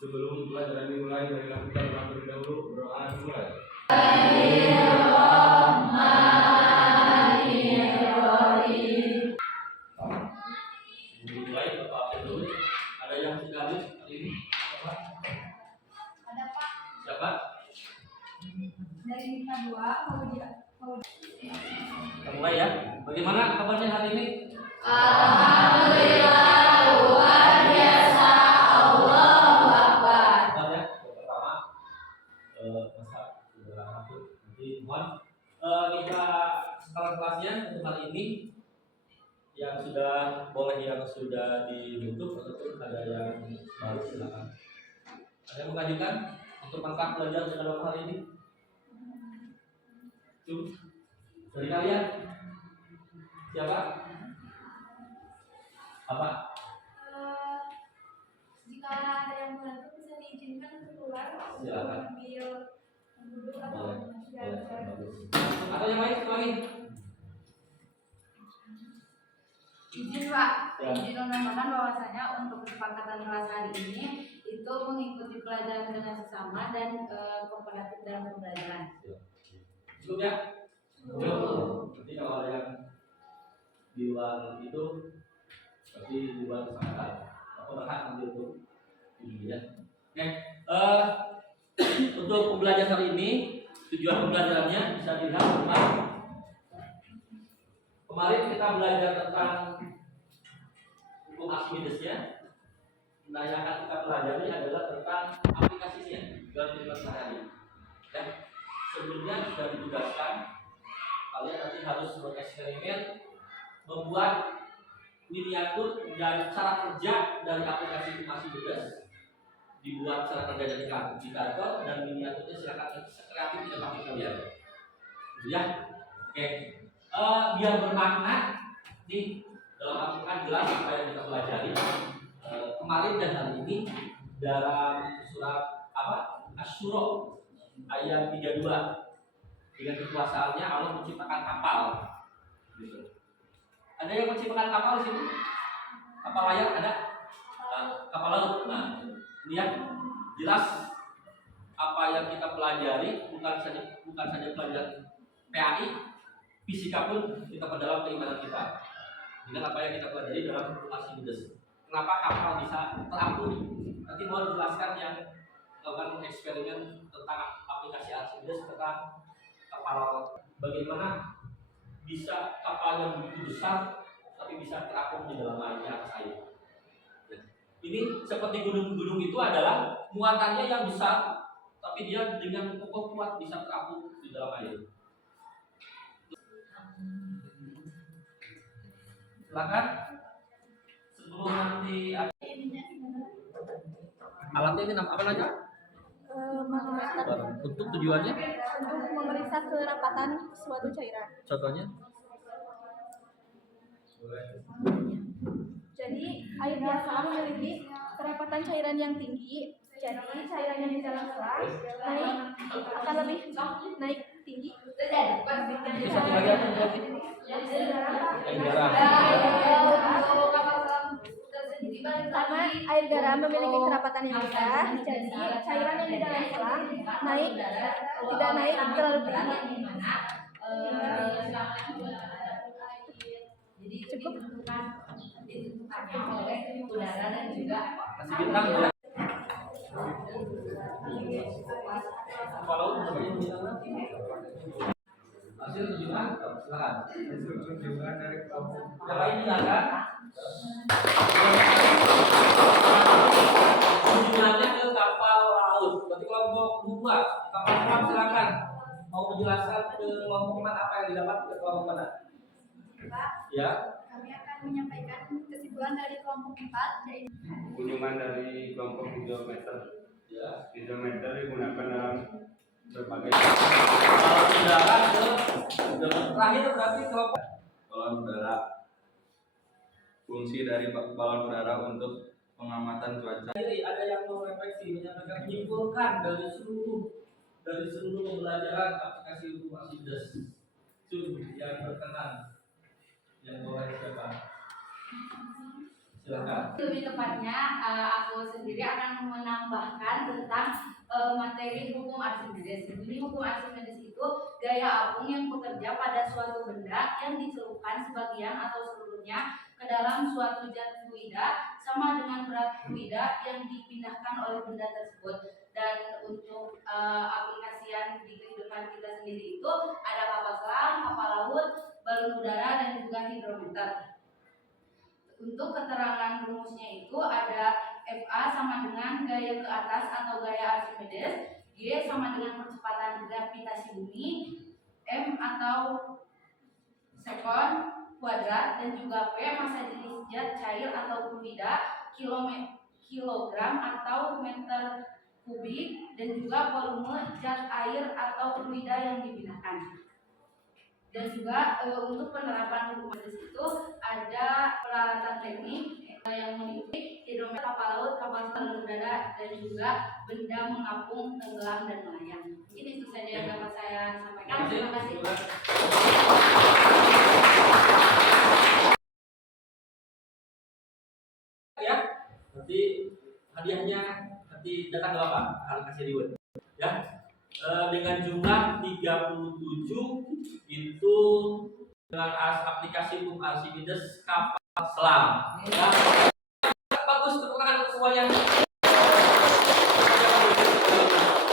Sebelum pelajaran dimulai, marilah kita terlebih dahulu berdoa dimulai. Dimulai Bapak dulu. Ada yang sudah habis ini? Apa? Ada Pak. Siapa? Dari Mitra 2 mau Kita mulai ya. Bagaimana kabarnya hari ini? Alhamdulillah luar biasa. Allahu Akbar. Ya, pertama masa sudah satu. Nanti mohon kita skala kelasnya untuk hari ini yang sudah boleh yang sudah dibentuk ataupun ada yang baru silakan. Ada yang mengajukan untuk mangkak belajar dalam hari ini? Cuk. Dari kalian? Siapa? Apa? Jika ada yang mengantuk bisa diizinkan untuk keluar untuk Silakan. mengambil duduk atau Boleh. belajar. Bagus. Atau yang lain sekali? Izin Pak, Ya. izin menambahkan bahwasanya untuk kesepakatan kelas hari ini itu mengikuti pelajaran dengan sesama dan kooperatif dalam pembelajaran. Cukup ya? Cukup. Nanti kalau ada yang di luar itu berarti di luar kesempatan. Aku berhak nanti untuk ini ya. Oke. Untuk pembelajaran hari ini tujuan pembelajarannya bisa dilihat kemarin kita belajar tentang hukum Archimedesnya. Nah, yang akan kita pelajari adalah tentang aplikasinya dalam kehidupan sehari-hari. Ya. Sebelumnya sudah ditugaskan kalian nanti harus bereksperimen membuat miniatur dan cara kerja dari aplikasi hukum Archimedes. Dibuat cara kerja dari kantor dan miniaturnya silakan kreatif di tempat kalian. Ya, oke. Biar bermakna nih dalam Al-Quran jelas apa yang kita pelajari kemarin dan hari ini dalam surat apa? Asy-Syura ayat 32. Dengan kekuasaannya Allah menciptakan kapal. Gitu. Ada yang menciptakan kapal di sini? Kapal layar ada? Kapal laut. Nah, lihat jelas apa yang kita pelajari bukan saja pelajaran PAI, fisika pun kita perdalam keimanan kita dengan apa yang kita pelajari dalam Archimedes. Kenapa kapal bisa terapung? Nanti mau dijelaskan yang melakukan eksperimen tentang aplikasi Archimedes tentang kapal. Bagaimana bisa kapal yang begitu besar tapi bisa terapung di dalam air, di atas air. Ini seperti gunung-gunung itu adalah muatannya yang besar tapi dia dengan kokoh kuat bisa terapung di dalam air. Silakan. Sebelum nanti alatnya ini apa aja? Untuk tujuannya? Untuk memeriksa kerapatan suatu cairan. Contohnya? Jadi air biasa memiliki kerapatan cairan yang tinggi. Jadi cairan yang di dalam selang akan lebih naik tinggi. Karena air garam memiliki kerapatan yang rendah, jadi cairan yang di dalam selang tidak naik terlalu tinggi. Jadi cukup ditentukannya oleh udara dan juga Kasih bintang boleh. Kalau hasil tunjukkan, silakan. Hasil kunjungan dari kelompok Yang lain silakan. Kunjungannya ke kapal laut. Berarti kelompok 2 kapal selam silakan. Mau menjelaskan ke kelompok mana apa yang didapat ke kelompok mana? Pak, Ya. kami akan menyampaikan kesimpulan dari kelompok 4 yaitu kunjungan dari kelompok hidrometer. Ya. Hidrometer digunakan dalam berbagai Balon udara ke terakhir berarti kelompok balon udara. Fungsi dari balon udara untuk pengamatan cuaca. Jadi ada yang mau refleksi menyampaikan menyimpulkan dari seluruh pembelajaran aplikasi hukum Archimedes. Yang berkenan yang boleh siapa? Silakan. Lebih tepatnya, aku sendiri akan menambahkan tentang materi hukum Archimedes. Jadi hukum Archimedes itu gaya apung yang bekerja pada suatu benda yang dicelupkan sebagian atau seluruhnya ke dalam suatu zat fluida sama dengan berat fluida yang dipindahkan oleh benda tersebut. Dan untuk aplikasian di kehidupan kita sendiri itu ada kapal selam, kapal laut, balon udara, dan juga hidrometer. Untuk keterangan rumusnya itu ada FA sama dengan gaya ke atas atau gaya Archimedes, G sama dengan percepatan gravitasi bumi, M atau sekon kuadrat, dan juga P massa jenis zat cair atau fluida, kilogram atau meter kubik, dan juga volume zat air atau fluida yang dipindahkan. Dan juga untuk penerapan hukum Archimedes itu ada peralatan teknik yang meliputi hidrometer, kapal laut, kapal selam udara, dan juga benda mengapung, tenggelam, dan melayang. Mungkin itu saja yang dapat saya sampaikan. Terima kasih. Ya, nanti hadiahnya nanti datang ke Bapak, akan kasih reward. Ya, dengan jumlah 37 itu dengan aplikasi hukum Archimedes kapal selam. Ya, bagus tepuk tangan semuanya.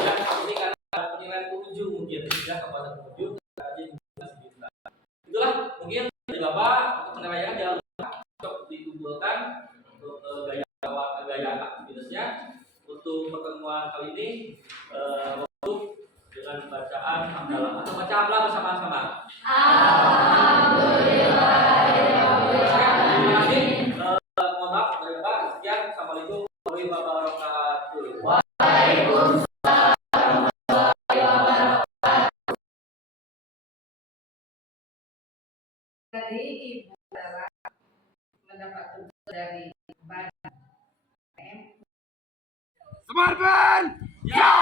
Ya, ini karena penilaian pengunjung mungkin ya kepada pengunjung. Itulah mungkin dari Bapak untuk penilaian jangan lupa untuk dikumpulkan untuk gaya Archimedesnya. Untuk pertemuan kali ini dengan bacaan hamdalah atau baca hamdalah bersama-sama. Alhamdulillah. Terima kasih. Mohon maaf dari Bapak. Sekian. Assalamualaikum warahmatullahi wabarakatuh. Waalaikumsalam warahmatullahi wabarakatuh. Dari Ibu Dara mendapat tugas dari Badan. Semarban! Ya!